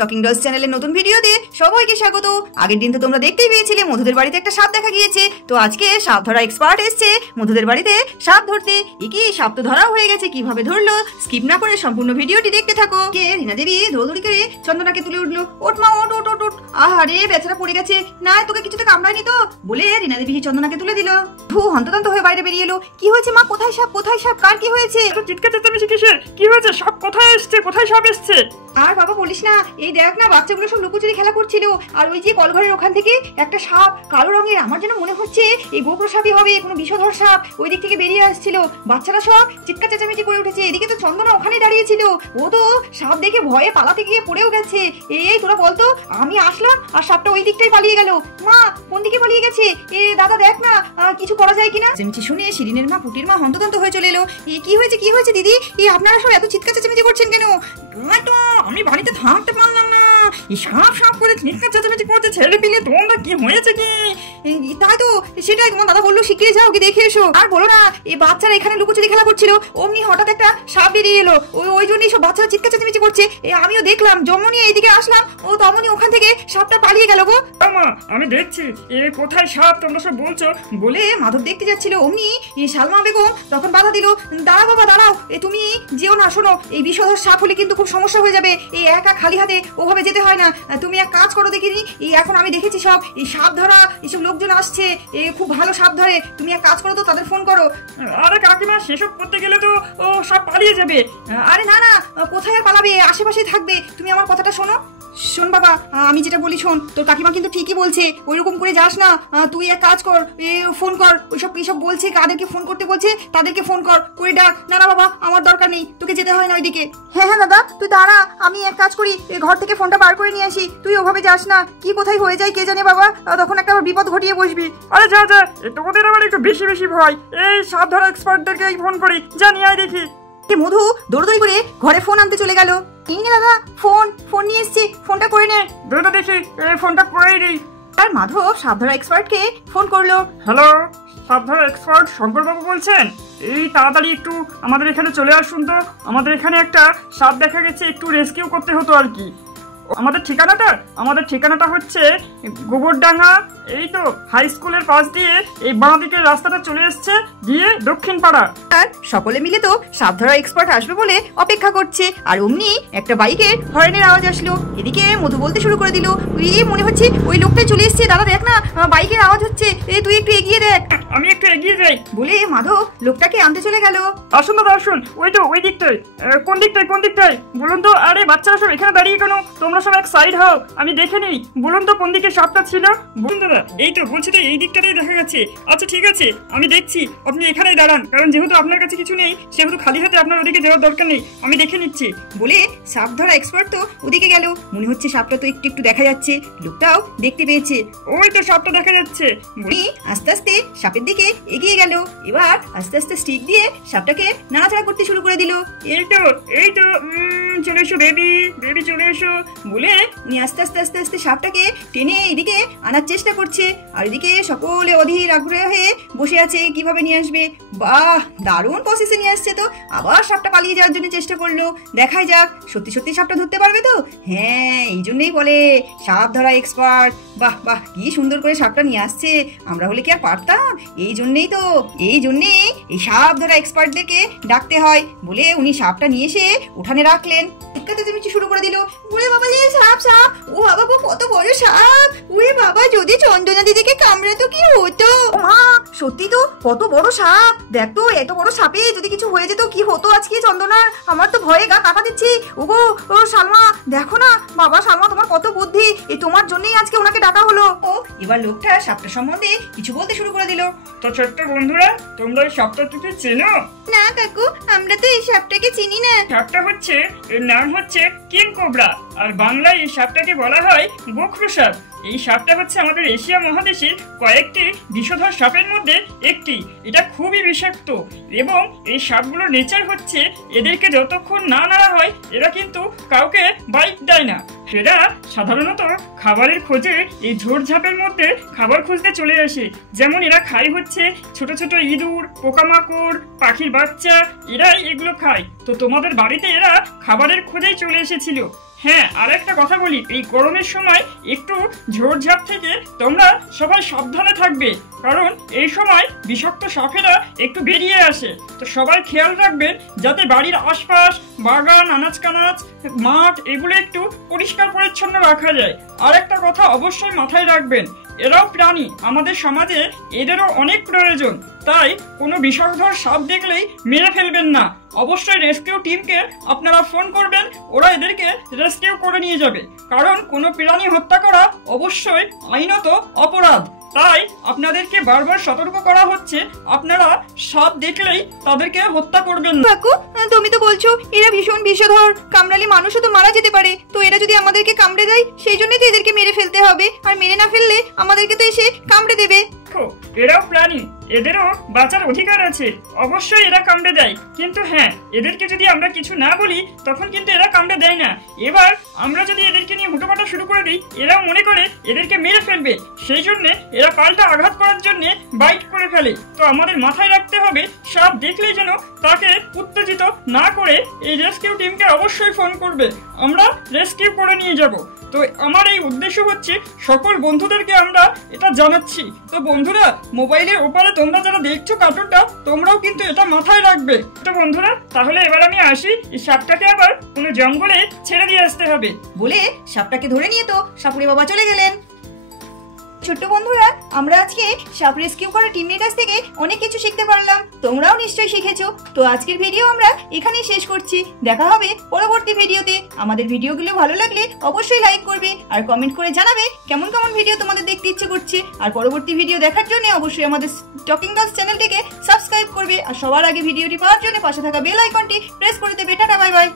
Talking dolls চ্যানেলের নতুন ভিডিওতে সবাইকে স্বাগত। আগের দিন তো তোমরা দেখতেই পেয়েছিলে মধুদের বাড়িতে একটা সাপ দেখা গিয়েছে। তো আজকে সাপ ধরা এক্সপার্ট এসছে মধুদের বাড়িতে সাপ ধরতে। কি সাপ তো ধরাও হয়ে গেছে, কিভাবে ধরলো স্কিপ না করে সম্পূর্ণ ভিডিওটি দেখতে থাকো। কে রিনা দেবী দৌড়দৌড়ি করে চন্দনাকে তুলে উঠলো। ওঠ মা ওঠ ওঠ ওঠ ওঠ। আহারে বেচারা পড়ে গেছে, না তোকে কিছুতে কামড়ায়নি তো বলে রিনা দেবী চন্দনাকে তুলে দিল। ধু হন্তদন্ত হয়ে বাইরে বেরিয়ে এলো। কি হয়েছে মা? কোথায় সাপ? কোথায় সাপ? কার কি হয়েছে? চিৎকার চেঁচামেচি কিসের? কি হয়েছে? সাপ কোথায় এসছে? কোথায় সাপ এসছে? আর বাবা বলিস না, এই দেখ না বাচ্চাগুলো সব লুকোচুরি খেলা করছিল, আর ওই যে কলঘরের ওখান থেকে একটা সাপ কালো রঙের, আমার যেন মনে হচ্ছে এই গোপ্র সাপই হবে, কোনো বিষধর সাপ ওই দিক থেকে বেরিয়ে আসছিল। বাচ্চারা সব চিৎকার চেঁচামেচি করে উঠেছে। এদিকে তো চন্দনা ওখানে দাঁড়িয়েছিল, ও তো সাপ দেখে ভয়ে পালাতে গিয়ে পড়েও গেছে। এই তোরা বলতো, আমি আসলাম আর সাপটা ওই দিকটাই পালিয়ে গেল। মা কোন দিকে পালিয়ে গেছে? দাদা দেখ না কিছু করা যায় কিনা। চেঁচামেচি শুনে শিরিনের মা পুটির মা হন্তদন্ত হয়ে চলে এলো। কি হয়েছে কি হয়েছে দিদি? আপনারা সব এত চিৎকার চেঁচামেচি করছেন কেন? আমি বাড়িতে থাকতে পারলাম না, এই সাপ সাপ করে চিৎকার চেঁচামেচি করতে ছেড়ে দিলে তোমরা কি হয়েছে কি? তাই তো, সেটাই তোমার দাদা বললো শিগগিরই যাও, গিয়ে দেখে এসো। আর বলো না, এই বাচ্চারা এখানে লুকোচুরি খেলা করছিল, অমনি হঠাৎ একটা সাপ বেরিয়ে এলো। ওই জন্যই সব বাচ্চারা চিৎকার চেঁচামেচি করছে। আমিও দেখলাম, যমনি এইদিকে আসলাম ও তমনি ওখান থেকে সাপটা পালিয়ে গেল গো। মা আমি দেখছি কোথায় সাপ তোমরা সব বলছো বলে মাধব দেখতে যাচ্ছিল, অমনি সালমা বেগম তখন বাধা দিল। দাঁড়াও বাবা দাঁড়াও, তুমি যেও না, শোনো এই বিষধর সাপ হলে কিন্তু খুব সমস্যা হয়ে যাবে। এই একা খালি হাতে ওভাবে যেতে হয় না, তুমি এক কাজ করো দেখিনি। এখন আমি দেখেছি সব এই সাপ ধরা এইসব লোকজন আসছে, খুব ভালো সাপ ধরে। তুমি এক কাজ করো তো, তাদের ফোন করো। আরে কাকিমা সেসব করতে গেলে তো ও সাপ পালিয়ে যাবে। আরে না না, কোথায় আর পালাবে, আশেপাশেই থাকবে। তুমি আমার কথাটা শোনো। শোন বাবা, আমি যেটা বলি শোন, তোর কাকিমা কিন্তু ঠিকই বলছে, ওইরকম করে যাস না। তুই এক কাজ কর, ফোন কর, ওইসব কিসব বলছে, কাদেরকে ফোন করতে বলছে তাদেরকে ফোন কর, করে ডাক। না না বাবা, আমার দরকার নেই, তোকে যেতে হয় না ওইদিকে। হ্যাঁ হ্যাঁ দাদা তুই দাঁড়া, আমি এক কাজ করি, ঘর থেকে ফোনটা বার করে নিয়ে আসি। তুই ওভাবে যাস না, কি কোথায় হয়ে যায় কে জানে বাবা, তখন একটা বিপদ ঘটিয়ে বসবি। আরে যা যা, তোদের আবার একটু বেশি বেশি ভয়। এই সাপ ধরা এক্সপার্টদেরকে ফোন করি, জানি আয় দেখি। মধু দৌড়দৌড়ি করে ঘরে ফোন আনতে চলে গেল। এই নে দাদা ফোন নিয়ে এসছি, ফোনটা করে নে। দাদা দেখি ফোনটা করেই নেই। আর মাধব সাপ ধরা এক্সপার্টকে ফোন করলো। হ্যালো, সাপ ধরা এক্সপার্ট শঙ্করবাবু বলছেন? এই তাড়াতাড়ি একটু আমাদের এখানে চলে আসুন তো, আমাদের এখানে একটা সাপ দেখা গেছে, একটু রেস্কিউ করতে হতো আর কি। আমাদের ঠিকানাটা হচ্ছে গোবরডাঙ্গা, এই তো হাই স্কুলের পাশ দিয়ে এই বাঁ দিকের রাস্তাটা চলে এসছে, দিয়ে দক্ষিণ পাড়া। আর সকলে মিলে তো সাপ ধরা এক্সপার্ট আসবে বলে অপেক্ষা করছে। আর অমনি একটা বাইকের হর্নের আওয়াজ আসলো। এদিকে মধু বলতে শুরু করে দিল, মনে হচ্ছে ওই লোকটাই চলে এসছে। দাদা দেখ না, বাইকের আওয়াজ হচ্ছে, তুই একটু এগিয়ে দেখ। আমি একটু এগিয়ে যাই বলে মাধব লোকটাকে আনতে চলে গেল। আসুন দাদা আসুন, ওই তো ওই দিকটাই। কোন দিকটায় বলুন তো? আরে বাচ্চারা সব এখানে দাঁড়িয়ে কেন? তোমরা সব এক সাইড হও, আমি দেখে নিই। বলুন তো কোন দিকে সাপটা ছিল? বলুন দাদা। এই তো বলছি তো, এই দিকটাতেই দেখা গেছে। আচ্ছা ঠিক আছে, আমি দেখছি, আপনি এখানেই দাঁড়ান, কারণ যেহেতু আপনার কাছে কিছু নেই সেহেতু খালি হাতে আপনার ওদিকে যাওয়ার দরকার নেই, আমি দেখে নিচ্ছি। বলে সাপ ধরা এক্সপার্ট তো ওদিকে গেল। মনে হচ্ছে সাপটা তো একটু একটু দেখা যাচ্ছে, লোকটাও দেখতে পেয়েছে। ওই তো সাপটা দেখা যাচ্ছে। আস্তে আস্তে সাপের দিকে এগিয়ে গেল। এবার আস্তে আস্তে স্টিক দিয়ে সাপটাকে নাড়াচাড়া করতে শুরু করে দিল। এই তো চলে এসো বেবি চলে এসো বলে উনি আস্তে আস্তে আস্তে আস্তে সাপটাকে টেনে এদিকে আনার চেষ্টা করছে। আর এদিকে সকলে অধীর আগ্রহ হয়ে বসে আছে কিভাবে নিয়ে আসবে। বাহ, দারুণ প্রসেসে নিয়ে আসছে তো। আবার সাপটা পালিয়ে যাওয়ার জন্য চেষ্টা করলো, দেখাই যাক সত্যি সত্যি সাপটা ধরতে পারবে তো। হ্যাঁ, এই জন্যই বলে সাপ ধরা এক্সপার্ট। বাহ বাহ, কি সুন্দর করে সাপটা নিয়ে আসছে, আমরা হলে কি আর পারতাম? এই জন্যই এই সাপ ধরা এক্সপার্টদেরকে ডাকতে হয় বলে উনি সাপটা নিয়ে এসে উঠানে রাখলেন। শুরু করে দিল। ওরে বাবা রে, সাপ সাপ, ও বাবা কত বড় সাপ, ওরে বাবা যদি চন্দনা দিদিকে কামড়াতো কি হতো। মা সত্যি তো কত বড় সাপ, দেখ তো এত বড় সাপে যদি কিছু হয়ে যেত কি হতো আজকে চন্দনার। আমার তো ভয়ে গা কাঁপা দিচ্ছি। ওগো ও সালমা, দেখো না বাবা, সালমা তোমার কত বুদ্ধি, এই তোমার জন্যই আজকে ওনাকে ডাকা হলো। ও এবার লোকটা সাপটা সম্বন্ধে কিছু বলতে শুরু করে দিল। তো ছোট্ট বন্ধুরা, তোমরা এই সাপটাকে চেনো? না কাকু, আমরা তো এই সাপটাকে চিনি না। সাপটা হচ্ছে, এর নাম হচ্ছে কিং কোবরা, আর বাংলায় এই সাপটাকে বলা হয় গোখরো সাপ। এই সাপটা হচ্ছে আমাদের এশিয়া মহাদেশের কয়েকটি বিষধর সাপের মধ্যে একটি। এটা খুবই বিষাক্ত এবং এই সাপগুলোর নেচার হচ্ছে এদেরকে যতক্ষণ না নাড়া হয় এরা কিন্তু কাউকে বাইট দেয় না। এরা সাধারণত খাবারের খোঁজে এই ঝোড়ঝাপের মধ্যে খাবার খুঁজতে চলে আসে। যেমন এরা খায় হচ্ছে ছোট ছোট ইঁদুর, পোকামাকড়, পাখির বাচ্চা, এরাই এগুলো খায়। তো তোমাদের বাড়িতে এরা খাবারের খোঁজেই চলে এসেছিল। হ্যাঁ, আর একটা কথা বলি, এই গরমের সময় একটু ঝোড়ঝাপ থেকে তোমরা সবাই সাবধানে থাকবে, কারণ এই সময় বিষাক্ত সাপেরা একটু বেরিয়ে আসে। তো সবাই খেয়াল রাখবেন যাতে বাড়ির আশপাশ, বাগান, আনাজ কানাজ, মাঠ এগুলো একটু পরিষ্কার পরিচ্ছন্ন রাখা যায়। আর একটা কথা অবশ্যই মাথায় রাখবেন, এরাও প্রাণী, আমাদের সমাজে এদেরও অনেক প্রয়োজন। তাই কোনো বিষাক্তধর সাপ দেখলেই মেরে ফেলবেন না, অবশ্যই রেস্কিউ টিমকে আপনারা ফোন করবেন, ওরা এদেরকে রেস্কিউ করে নিয়ে যাবে। কারণ কোনো প্রাণী হত্যা করা অবশ্যই আইনত অপরাধ। তাই আপনাদেরকে বারবার সতর্ক করা হচ্ছে, আপনারা সাপ দেখলেই তাদেরকে হত্যা করবেন না। কাকু, তুমি তো বলছো এরা ভীষণ বিষধর, কামড়ালে মানুষও তো মারা যেতে পারে। তো এরা যদি আমাদেরকে কামড়ে দেয়, সেই জন্যই তো এদেরকে মেরে ফেলতে হবে, আর মেরে না ফেললে আমাদেরকে তো এসে কামড়ে দেবে। এরাও প্রাণী, এদেরও বাঁচার অধিকার আছে, অবশ্যই এরা কামড়ে দেয়। কিন্তু হ্যাঁ, এদেরকে যদি আমরা কিছু না বলি তখন কিন্তু এরা কামড়ে দেয় না। এবার আমরা যদি এদেরকে নিয়ে হুটোপাটা শুরু করে দিই, এরাও মনে করে এদেরকে মেরে ফেলবে, সেই জন্য এরা পাল্টা আঘাত করার জন্য বাইট করে ফেলে। তো আমাদের মাথায় রাখতে হবে, সাপ দেখলেই যেন তাকে উত্তেজিত না করে এই রেস্কিউ টিমকে অবশ্যই ফোন করবে, আমরা রেস্কিউ করে নিয়ে যাব। তো আমার এই উদ্দেশ্য হচ্ছে সকল বন্ধুদেরকে আমরা এটা জানাচ্ছি। তো বন্ধুরা, মোবাইলের ওপারে তোমরা যারা দেখছো কার্টুনটা, তোমরাও কিন্তু এটা মাথায় রাখবে। তো বন্ধুরা, তাহলে এবার আমি আসি, এই সাপটাকে আবার কোনো জঙ্গলে ছেড়ে দিয়ে আসতে হবে। বলে সাপটাকে ধরে নিয়ে তো সাপুরে বাবা চলে গেলেন। ছোট্ট বন্ধুরা, আমরা আজকে সাপ রেস্কিউ করা টিমের কাছ থেকে অনেক কিছু শিখতে পারলাম, তোমরাও নিশ্চয়ই শিখেছো। তো আজকের ভিডিও আমরা এখানেই শেষ করছি, দেখা হবে পরবর্তী ভিডিওতে। আমাদের ভিডিওগুলো ভালো লাগলে অবশ্যই লাইক করবে আর কমেন্ট করে জানাবে কেমন কেমন ভিডিও তোমাদের দেখতে ইচ্ছে করছে। আর পরবর্তী ভিডিও দেখার জন্য অবশ্যই আমাদের টকিং ডগস চ্যানেলটিকে সাবস্ক্রাইব করবে, আর সবার আগে ভিডিওটি পাওয়ার জন্য পাশে থাকা বেল আইকনটি প্রেস করে দেবে। Tata, bye bye.